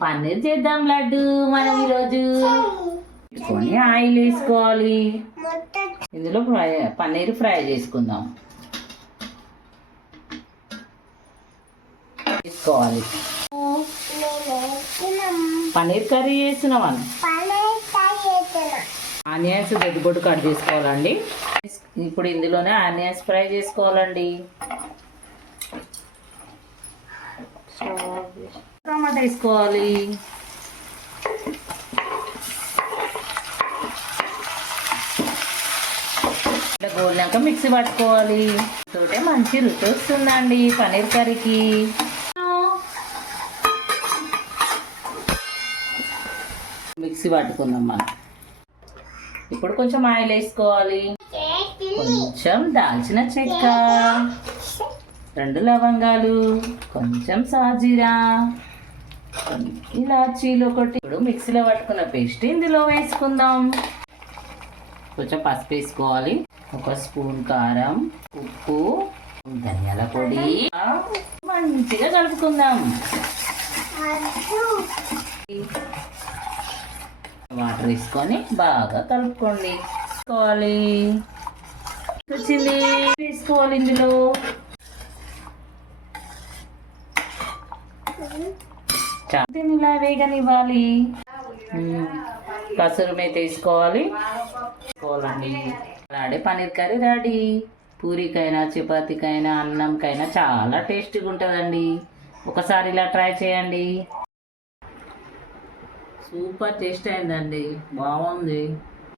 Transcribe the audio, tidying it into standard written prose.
పన్నీర్ చేద్దాం లడ్డు మనం ఈరోజు. కొని ఆయిల్ వేసుకోవాలి. ఇందులో పన్నీర్ ఫ్రై చేసుకుందాం. వేసుకోవాలి. పన్నీర్ కర్రీ చేస్తున్నాం. ఆనియన్స్ దొడ్డు కట్ చేసుకోవాలండి. ఇప్పుడు ఇందులోనే ఆనియన్స్ ఫ్రై చేసుకోవాలండి. టమాటా వేసుకోవాలి. ఇట్లా గోల్నాక మిక్సీ పట్టుకోవాలి. తోటే మంచి రుచి వస్తుందండి పన్నీర్ కర్రీకి. మిక్సీ పట్టుకుందాం మనం. ఇప్పుడు కొంచెం ఆయిల్ వేసుకోవాలి. కొంచెం దాల్చిన చెక్క, 2 లవంగాలు, కొంచెం సాజీరా, ఇలాచీలు ఒకటి. ఇప్పుడు మిక్సీలో పట్టుకున్న పేస్ట్ ఇందులో వేసుకుందాం. కొంచెం పసుపు వేసుకోవాలి. 1 స్పూన్ కారం, ఉప్పు, ధనియాల పొడి. మంచిగా కలుపుకుందాం. వాటర్ వేసుకొని బాగా కలుపుకోండి. వచ్చింది వేసుకోవాలి. ఇందులో దీన్ని ఇలా వేగనివ్వాలి. కసూరి మేతి వేసుకోవాలి. అలాడే పన్నీర్ కర్రీ రెడీ. పూరికైనా, చపాతీకైనా, అన్నంకైనా చాలా టేస్టీగా ఉంటుందండి. ఒకసారి ఇలా ట్రై చేయండి. సూపర్ టేస్ట్ అయిందండి. బాగుంది.